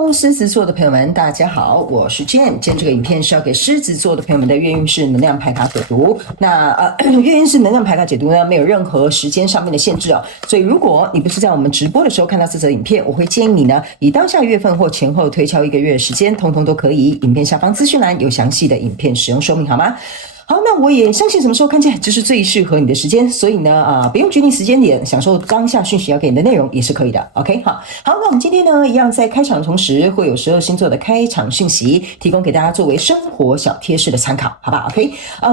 Hello， 獅子座的朋友們，大家好，我是 Jane。今天這個影片是要給獅子座的朋友們的月運勢能量牌卡解讀。那月運勢能量牌卡解讀呢，沒有任何時間上面的限制哦。所以如果你不是在我們直播的時候看到這則影片，我會建議你呢，以當下月份或前後推敲1個月的時間，通通都可以。影片下方資訊欄有詳細的影片使用說明，好嗎？好，那我也相信什麼時候看見就是最適合你的時間，所以呢，不用決定時間點，享受當下訊息要給你的內容也是可以的。OK， 好，那我們今天呢，一樣在開場的同時，會有12星座的開場訊息提供給大家作為生活小貼士的參考，好吧 ？OK，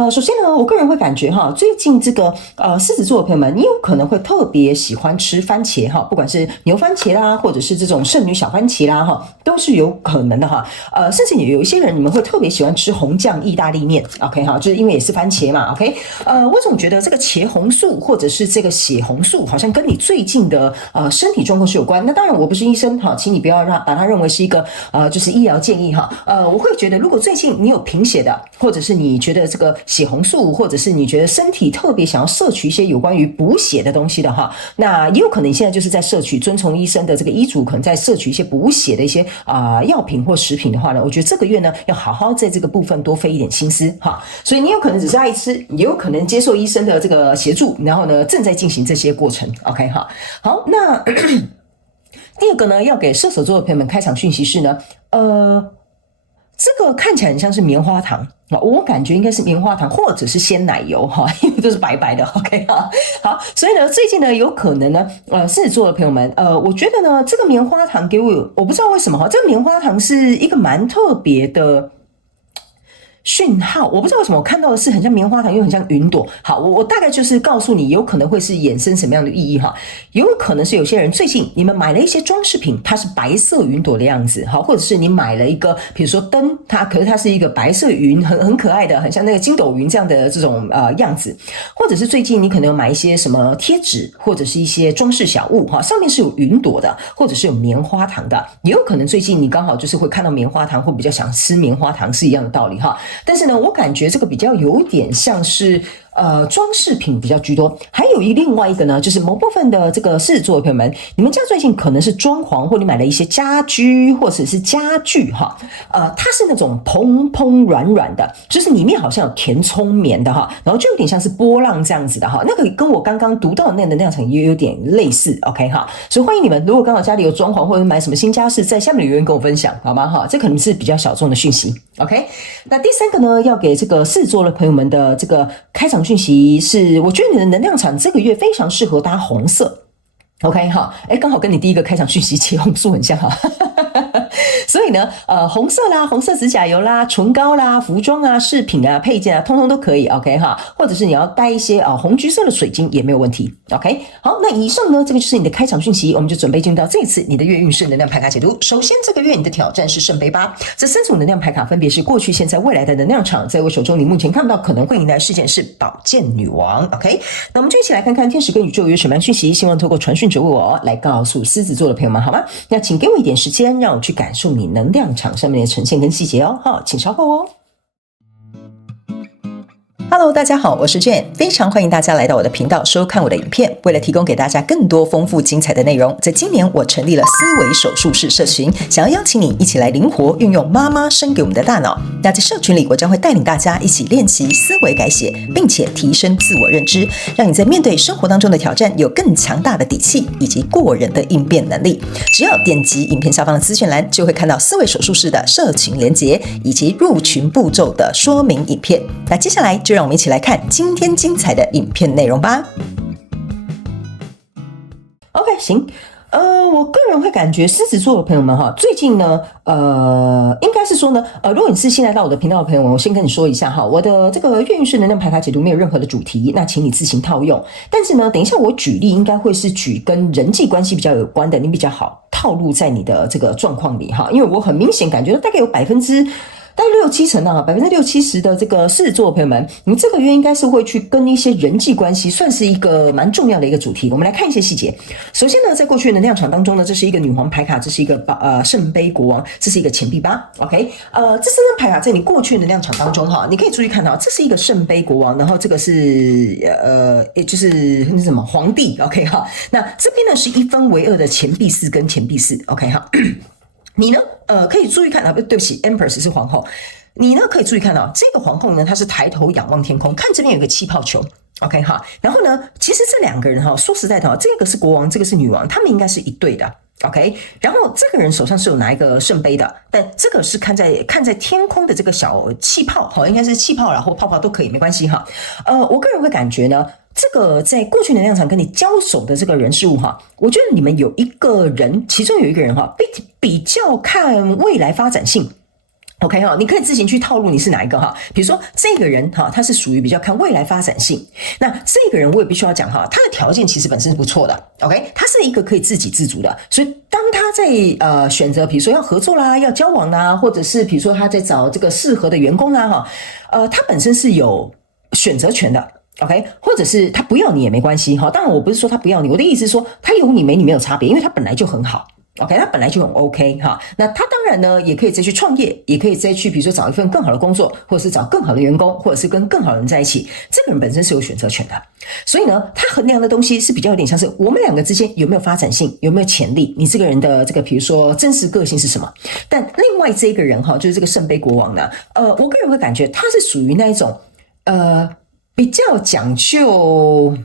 首先呢，我個人會感覺哈，最近這個獅子座的朋友們，你有可能會特別喜歡吃番茄哈，不管是牛番茄啦，或者是這種聖女小番茄啦哈，都是有可能的哈。甚至有一些人你們會特別喜歡吃紅醬意大利麵 ，OK 哈，就是因為也是番茄嘛 ，OK， 我總覺得這個茄紅素或者是這個血紅素，好像跟你最近的身體狀況是有關。那當然我不是醫生哈，請你不要把它認為是一個就是醫療建議哈。我會覺得如果最近你有貧血的，或者是你覺得這個血紅素，或者是你覺得身體特別想要攝取一些有關於補血的東西的哈，那也有可能你現在就是在攝取，遵從醫生的這個醫囑，可能在攝取一些補血的一些藥品或食品的話呢，我覺得這個月呢要好好在這個部分多費一點心思哈。所以你有可能只是愛吃，也有可能接受醫生的這個協助，然後呢正在進行這些過程 OK 哈。好，那第二個呢，要給射手座的朋友們開場訊息是呢，這個看起來很像是棉花糖，我感覺應該是棉花糖或者是鮮奶油哈，因為都是白白的 OK 哈。好，所以呢最近呢有可能呢獅子座的朋友們我覺得呢這個棉花糖給我不知道為什麼哈，這個棉花糖是一個蠻特別的訊號，我不知道為什麼我看到的是很像棉花糖又很像雲朵。好，我大概就是告訴你有可能會是衍生什麼樣的意義哈，有可能是有些人最近你们買了一些裝飾品，它是白色雲朵的樣子，好，或者是你買了一個比如說燈，可是它是一個白色雲，很可愛的，很像那個筋斗雲這樣的這種樣子，或者是最近你可能有買一些什麼貼紙或者是一些裝飾小物哈，上面是有雲朵的，或者是有棉花糖的，也有可能最近你剛好就是會看到棉花糖，會比較想吃棉花糖是一樣的道理哈。但是呢，我感覺這個比較有點像是裝飾品比較居多，還有另外一個呢，就是某部分的這個獅子座的朋友們，你們家最近可能是裝潢，或你買了一些家居或者是家具哈，它是那種蓬蓬軟軟的，就是裡面好像有填充棉的哈，然後就有點像是波浪這樣子的哈，那個跟我剛剛讀到的那個能量場也有點類似 ，OK 哈，所以歡迎你們，如果剛好家裡有裝潢或者買什麼新家飾，在下面留言跟我分享好嗎哈，這可能是比較小眾的訊息 ，OK。那第三個呢，要給這個獅子座的朋友們的這個開場訊息是，我覺得你的能量場這個月非常適合搭紅色 ，OK 哈，剛好跟你第一個開場訊息茄紅素很像哈。所以呢，紅色啦，紅色指甲油啦，唇膏啦，服裝啊，飾品啊，配件啊，通通都可以 ，OK 哈，或者是你要帶一些紅橘色的水晶也沒有問題 ，OK。好，那以上呢，這個就是你的開場訊息，我們就準備進入到這一次你的月運勢能量牌卡解讀。首先，這個月你的挑戰是聖杯8，這3組能量牌卡分別是過去、現在、未來的能量場，在我手中，你目前看不到可能會迎來的事件是寶劍女王 ，OK。那我們就一起來看看天使跟宇宙有什麼樣訊息，希望透過傳訊者為我來告訴獅子座的朋友們，好嗎？那請給我一點時間，讓我去感受你能量場上面的呈現跟細節哦，好，請稍後哦。Hello， 大家好，我是 Jane， 非常歡迎大家來到我的頻道收看我的影片。為了提供給大家更多豐富精彩的內容，在今年我成立了思維手術室社群，想要邀請你一起來靈活運用媽媽生給我們的大腦。那在社群裡，我將會帶領大家一起練習思維改寫，並且提升自我認知，讓你在面對生活當中的挑戰有更強大的底氣以及過人的應變能力。只要點擊影片下方的資訊欄，就會看到思維手術室的社群連結以及入群步驟的說明影片。那接下來就讓我們一起來看今天精彩的影片內容吧。OK， 行，我個人會感覺獅子座的朋友們哈，最近呢，應該是說呢，如果你是新來到我的頻道的朋友們，我先跟你說一下哈，我的這個月運勢能量牌卡解讀沒有任何的主題，那請你自行套用。但是呢，等一下我舉例應該會是舉跟人際關係比較有關的，你比較好套路在你的這個狀況裡哈，因為我很明顯感覺到大概有大概6-7%啊，6-70%的這個獅子座的朋友們，你們這個月應該是會去跟一些人際關係，算是一個蠻重要的一個主題。我們來看一些細節。首先呢，在過去的能量場當中呢，這是一個女皇牌卡，這是一個聖杯國王，這是一個錢幣8。OK，這3張牌卡在你過去的能量場當中哈，你可以注意看到，這是一個聖杯國王，然後這個是就是那什麼皇帝。OK 哈，那這邊呢是1分為2的錢幣4跟錢幣4。OK 哈。你呢，可以注意看啊，對不起 ，Empress 是皇後。你呢可以注意看到，這個皇後呢，她是抬頭仰望天空，看這邊有個氣泡球 ，OK 哈。然後呢，其實這兩個人哈，說實在的，這個是國王，這個是女王，他們應該是一對的 ，OK。然後這個人手上是有拿一個聖杯的，但這個是看在天空的這個小氣泡，應該是氣泡啦或泡泡都可以，沒關係哈。我個人會感覺呢，這個在過去能量場跟你交手的這個人事物哈，我覺得你們有一個人，其中有一個人哈，比較看未來發展性。OK 哈，你可以自行去套路你是哪一個哈。比如說這個人哈，他是屬於比較看未來發展性。那這個人我也必須要講哈，他的條件其實本身是不錯的。OK，他是一個可以自給自足的。所以當他在選擇，比如說要合作啦、要交往啦，或者是比如說他在找這個適合的員工啦哈，他本身是有選擇權的。OK， 或者是他不要你也沒關係哈。當然我不是說他不要你，我的意思是說他有你沒你沒有差別，因為他本來就很好。OK， 他本來就很 OK 哈，那他當然呢也可以再去創業，也可以再去比如說找一份更好的工作，或者是找更好的員工，或者是跟更好的人在一起。這個人本身是有選擇權的，所以呢，他衡量的東西是比較有點像是我們兩個之間有沒有發展性，有沒有潛力，你這個人的這個比如說真實個性是什麼。但另外這個人哈，就是這個聖杯國王呢，我個人會感覺他是屬於那一種比較講究，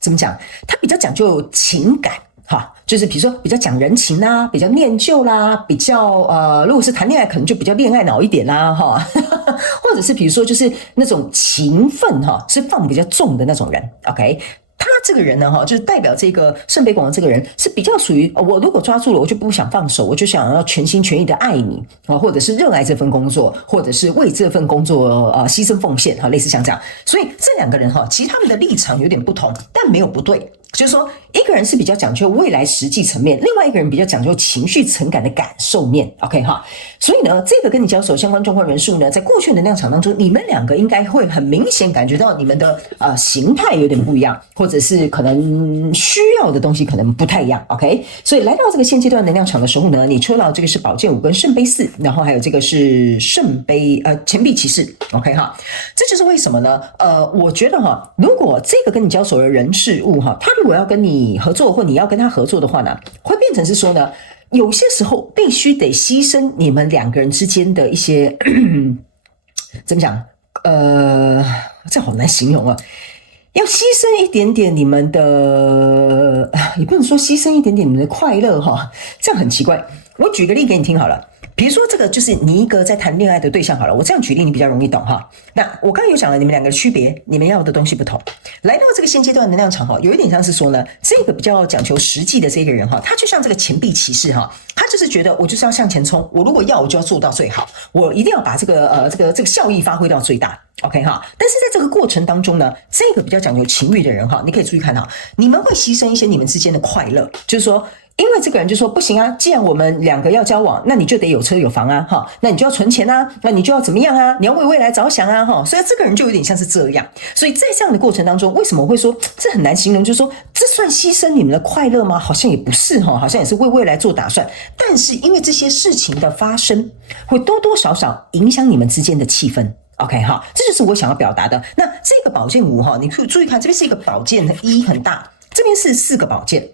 怎麼講？他比較講究情感。哈，就是比如說比較講人情啦，比較念舊啦，比較如果是談戀愛，可能就比較戀愛腦一點啦，哈，或者是比如說就是那種情分哈，是放比較重的那種人 ，OK。他這個人呢，哈，就是代表這個聖杯國王這個人是比較屬於我如果抓住了，我就不想放手，我就想要全心全意的愛你啊，或者是熱愛這份工作，或者是為這份工作犧牲奉獻哈，類似像這樣。所以這兩個人哈，其實他們的立場有點不同，但沒有不對。就是說，一個人是比較講究未來實際層面，另外一個人比較講究情緒情感的感受面 ，OK 哈。所以呢，這個跟你交手相關狀況人數呢，在過去的能量場當中，你們兩個應該會很明顯感覺到你們的形態有點不一樣，或者是可能需要的東西可能不太一樣 ，OK。所以來到這個現階段能量場的時候呢，你抽到這個是寶劍5跟聖杯4，然後還有這個是聖杯錢幣騎士 ，OK 哈。這就是為什麼呢？我覺得哈，如果這個跟你交手的人事物哈，他如果要跟你合作，或你要跟他合作的話呢，會變成是說呢，有些時候必須得犧牲你們兩個人之間的一些怎麼講？這好難形容啊。要犧牲一點點你們的，也不能說犧牲一點點你們的快樂哈，這樣很奇怪。我舉個例給你聽好了。比如說這個就是你一個在談戀愛的對象好了，我這樣舉例你比較容易懂哈。那我剛剛有講了你們兩個的區別，你們要的東西不同。來到這個現階段能量場哈，有一點像是說呢，這個比較講求實際的這個人哈，他就像這個錢幣騎士哈，他就是覺得我就是要向前衝，我如果要我就要做到最好，我一定要把這個效益發揮到最大 ，OK 哈。但是在這個過程當中呢，這個比較講究情慾的人哈，你可以注意看哈，你們會犧牲一些你們之間的快樂，就是說。因為這個人就說不行啊，既然我們兩個要交往，那你就得有車有房啊，哈，那你就要存錢啊，那你就要怎麼樣啊？你要為未來着想啊，哈，所以這個人就有點像是這樣。所以在這樣的過程當中，為什麼我會說這很難形容？就是說，這算犧牲你們的快樂嗎？好像也不是哈，好像也是為未來做打算。但是因為這些事情的發生，會多多少少影響你們之間的氣氛。OK 哈，這就是我想要表達的。那這個寶劍5哈，你可以注意看，這邊是一個寶劍1很大，這邊是4個寶劍。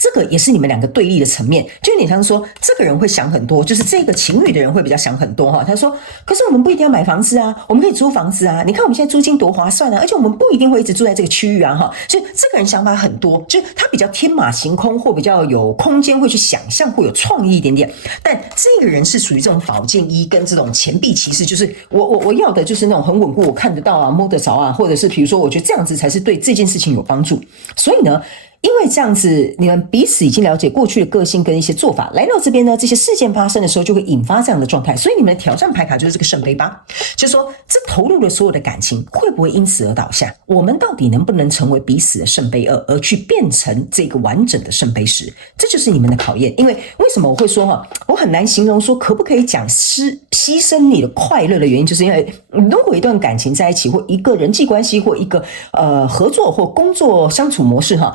這個也是你們兩個對立的層面，就有點像說，這個人會想很多，就是這個情侶的人會比較想很多哈。他說：“可是我們不一定要買房子啊，我們可以租房子啊。你看我們現在租金多划算啊，而且我們不一定會一直住在這個區域啊哈。”所以這個人想法很多，就是他比較天馬行空，或比較有空間，會去想象，會有創意一點點。但這個人是屬於這種寶劍1跟這種錢幣騎士，就是我要的就是那種很穩固，我看得到啊，摸得着啊，或者是比如說，我覺得這樣子才是對這件事情有幫助。所以呢。因為這樣子，你們彼此已經了解過去的個性跟一些做法，來到這邊呢，這些事件發生的時候就會引發這樣的狀態，所以你們的挑戰牌卡就是這個聖杯8，就是說這投入了所有的感情會不會因此而倒下？我們到底能不能成為彼此的聖杯2，而去變成這個完整的聖杯10？這就是你們的考驗。因為為什麼我會說哈，我很難形容說可不可以講犧牲你的快樂的原因，就是因為如果一段感情在一起，或一個人際關係，或一個合作或工作相處模式哈。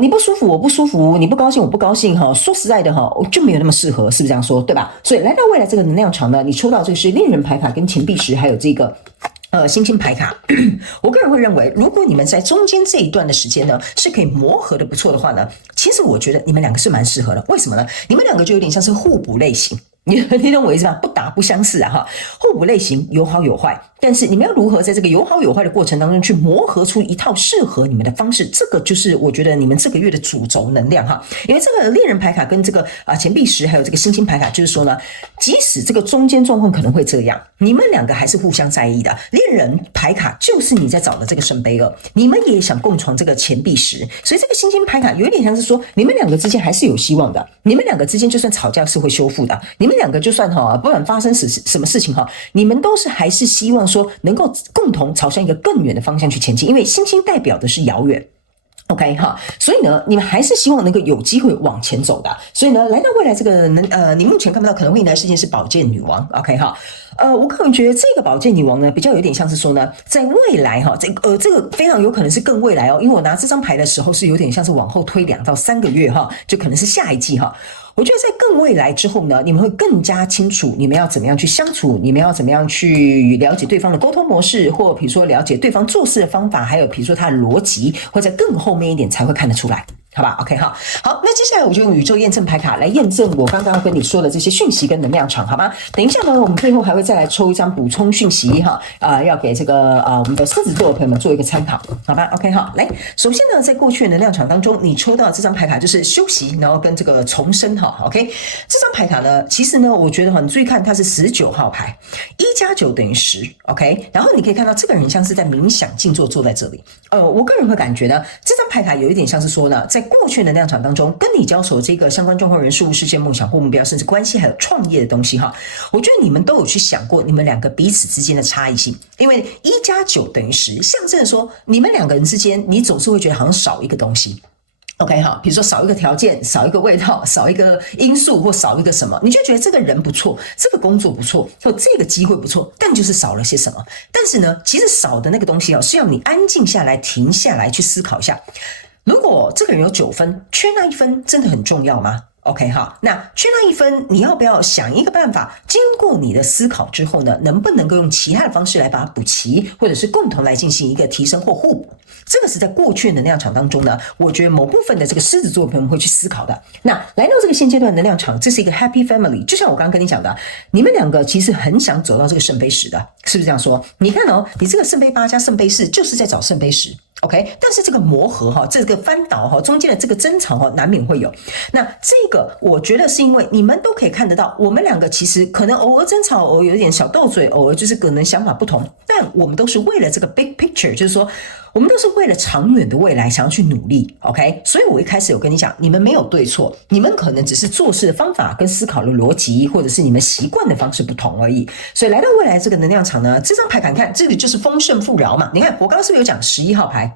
你不舒服，我不舒服；你不高興，我不高興。哈，說實在的哈，就沒有那麼適合，是不是這樣說？對吧？所以來到未來這個能量場呢，你抽到這個是戀人牌卡跟錢幣10，還有這個星星牌卡，我個人會認為，如果你們在中間這一段的時間呢，是可以磨合的不錯的話呢，其實我覺得你們兩個是蠻適合的。為什麼呢？你們兩個就有點像是互補類型。你懂我意思吧？不打不相識啊，哈，互補類型有好有壞，但是你們要如何在這個有好有壞的過程當中去磨合出一套適合你們的方式，這個就是我覺得你們這個月的主軸能量哈。因為這個戀人牌卡跟這個錢幣石還有這個星星牌卡，就是說呢，即使這個中間狀況可能會這樣，你們兩個還是互相在意的。戀人牌卡就是你在找的這個聖杯二，你們也想共闖這個錢幣石，所以這個星星牌卡有一點像是說，你們兩個之間還是有希望的，你們兩個之間就算吵架是會修復的，你們兩個就算不管發生什麼事情你們都是還是希望說能夠共同朝向一個更遠的方向去前進，因為星星代表的是遙遠。OK 哈，所以呢，你們還是希望能夠有機會往前走的。所以呢，來到未來這個你目前看不到可能会迎來的事件是寶劍女王。OK 哈，我個人覺得這個寶劍女王呢，比較有點像是說呢，在未來哈，這個非常有可能是更未來哦，因為我拿這張牌的時候是有點像是往後推2到3個月哈，就可能是下一季哈。我覺得在更未來之後呢，你們會更加清楚你們要怎麼樣去相處，你們要怎麼樣去了解对方的溝通模式，或比如說了解對方做事的方法，還有比如說他的邏輯，或者更後面一點才會看得出來。好吧 ，OK 哈，好，那接下來我就用宇宙驗證牌卡來驗證我剛剛跟你說的這些訊息跟能量場，好嗎？等一下呢，我們最後還會再來抽一張補充訊息哈，要給這個我們的獅子座的朋友們做一個參考，好吧 ？OK 哈，來，首先呢，在過去的能量場當中，你抽到這張牌卡就是休息，然後跟這個重生哈 ，OK， 這張牌卡呢，其實呢，我覺得你注意看，它是19號牌，1+9等於10 ，OK， 然後你可以看到這個人像是在冥想靜坐坐在這裡，我個人會感覺呢，這張牌卡有一點像是說呢，在過去的能量場當中，跟你交手這個相關狀況人事物事件夢想或目標，甚至關係還有創業的東西哈，我覺得你們都有去想過你們兩個彼此之間的差異性，因為1+9等於10，象徵說你們兩個人之間，你總是會覺得好像少一個東西。OK 好，比如說少一個條件，少一個味道，少一個因素，或少一個什麼，你就覺得這個人不錯，這個工作不錯，或這個機會不錯，但就是少了些什麼。但是呢，其實少的那個東西是要你安靜下來，停下來去思考一下。如果這個人有9分，缺那1分真的很重要嗎？OK 哈，那缺那1分，你要不要想一個辦法？經過你的思考之後呢，能不能夠用其他的方式來把它補齊，或者是共同來進行一個提升或互補？這個是在過去的能量場當中呢，我覺得某部分的這個獅子座的朋友們會去思考的。那來到這個現階段的能量場，這是一個 happy family， 就像我剛剛跟你講的，你們兩個其實很想走到這個聖杯10的，是不是這樣說？你看哦，你這個聖杯8加聖杯4就是在找聖杯10。OK， 但是這個磨合哈，這個翻倒哈，中間的這個爭吵哈，難免會有。那這個我覺得是因為你們都可以看得到，我們兩個其實可能偶爾爭吵，偶爾有點小鬥嘴，偶爾就是可能想法不同，但我們都是為了這個 big picture， 就是說我們都是為了長遠的未來想要去努力。OK， 所以我一開始有跟你講，你們沒有對錯，你們可能只是做事的方法跟思考的邏輯，或者是你們習慣的方式不同而已。所以來到未來這個能量場呢，這張牌看看，這裡就是豐盛富饒嘛。你看我剛剛是不是有講11號牌？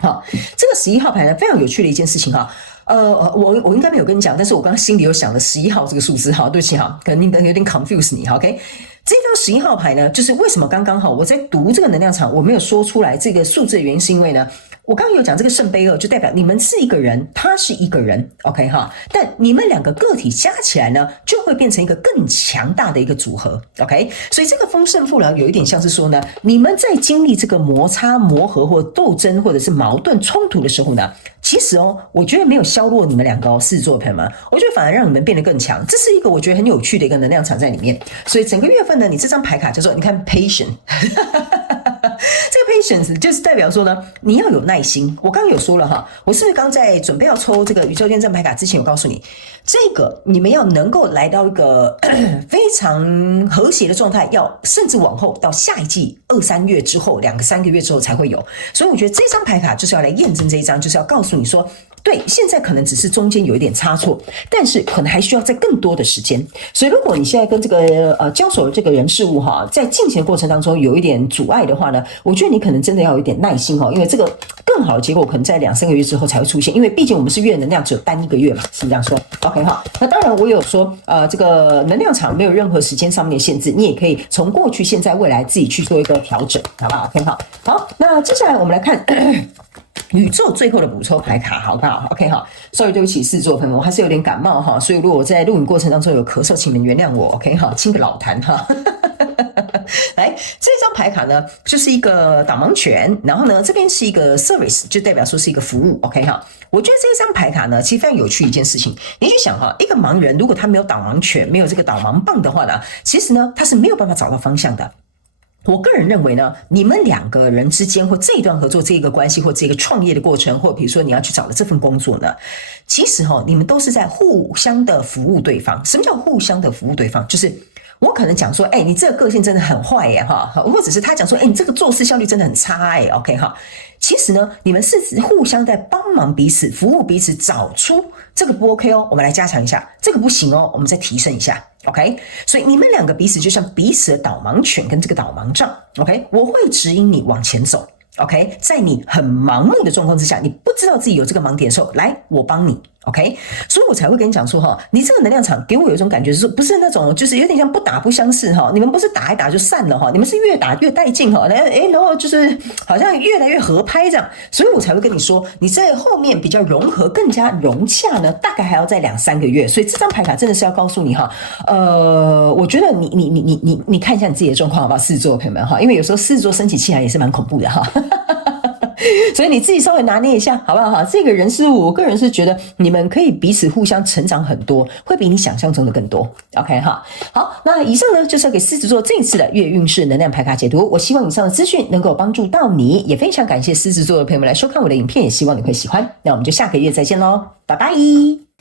好，這個11號牌呢，非常有趣的一件事情哈。我應該沒有跟你講，但是我剛剛心裡有想了11號這個數字哈，對不起哈，可能有點 confuse 你哈 ，OK。這張11號牌呢，就是為什麼剛剛哈我在讀這個能量場，我沒有說出來這個數字的原因，是因為呢，我剛剛有講這個聖杯2，就代表你們是一個人，他是一個人 ，OK 哈，但你們兩個個體加起來呢，就會變成一個更強大的一個組合 ，OK。所以這個豐盛富饒有一點像是說呢，你們在經歷這個摩擦、磨合或鬥爭或者是矛盾衝突的時候呢，其實我覺得沒有削弱你們兩個獅子座的朋友們，我覺得反而讓你們變得更強。這是一個我覺得很有趣的一個能量場在裡面。所以整個月份呢，你這張牌卡叫做你看 patient， 這個 patience 就是代表說呢，你要有耐心。我剛剛有說了哈，我是不是剛在準備要抽這個宇宙驗證牌卡之前，我告訴你，這個你們要能夠來到一個非常和諧的狀態，要甚至往後到下一季2、3月之後，2、3個月之後才會有。所以我覺得這張牌卡就是要來驗證這一張，就是要告訴你說，對，現在可能只是中間有一點差錯，但是可能還需要再更多的時間。所以如果你現在跟這個交手的這個人事物哈，在進行的過程當中有一點阻礙的話呢，我覺得你可能真的要有一點耐心哈，因為這個更好的結果可能在2、3個月之後才會出現，因為畢竟我們是月能量只有單1個月嘛，是這樣說 OK 哈。那當然我有說這個能量場沒有任何時間上面的限制，你也可以從過去、現在、未來自己去做一個調整，好不好 OK 好。好，那接下來我們來看宇宙最後的補抽牌卡，好不好 ？OK 哈，sorry， 对不起，獅子座朋友，我還是有點感冒哈，所以如果我在錄影過程當中有咳嗽，請你們原諒我 ，OK 哈，清個老痰哈。來，這張牌卡呢，就是一個導盲犬，然後呢，這邊是一個 service， 就代表說是一個服務。OK 哈，我覺得這張牌卡呢，其實非常有趣一件事情。你去想哈，一個盲人如果他沒有導盲犬，沒有這個導盲棒的話呢，其實呢，他是沒有辦法找到方向的。我個人認為呢，你們兩個人之間或這一段合作、這個關係或這個創業的過程，或比如說你要去找的這份工作呢，其實你們都是在互相的服務對方。什麼叫互相的服務對方？就是我可能講說，你這個個性真的很壞耶哈，或者是他講說，你這個做事效率真的很差耶 ，OK 哈。其實呢，你們是互相在幫忙彼此、服務彼此，找出這個不 OK 哦，我們來加強一下；這個不行哦，我們再提升一下。OK， 所以你們兩個彼此就像彼此的導盲犬跟這個導盲杖。OK， 我會指引你往前走。OK， 在你很盲目的狀況之下，你不知道自己有這個盲點的時候，來，我幫你。OK， 所以我才會跟你講說哈，你這個能量場給我有一種感覺，就是不是那種，就是有點像不打不相識哈。你們不是打一打就散了哈，你們是越打越帶勁哈，然後就是好像越來越合拍這樣。所以我才會跟你說，你在後面比較融合、更加融洽呢，大概還要再2-3個月。所以這張牌卡真的是要告訴你哈，我覺得你看一下你自己的狀況好不好，獅子座的朋友們哈，因為有時候獅子座生起氣來也是蠻恐怖的哈。所以你自己稍微拿捏一下，好不好？哈，這個人事物，我個人是覺得你們可以彼此互相成長很多，會比你想象中的更多。OK 哈，好，那以上呢就是要給獅子座這一次的月運勢能量牌卡解讀。我希望以上的資訊能夠幫助到你，也非常感謝獅子座的朋友們來收看我的影片，也希望你會喜歡。那我們就下個月再見嘍，拜拜。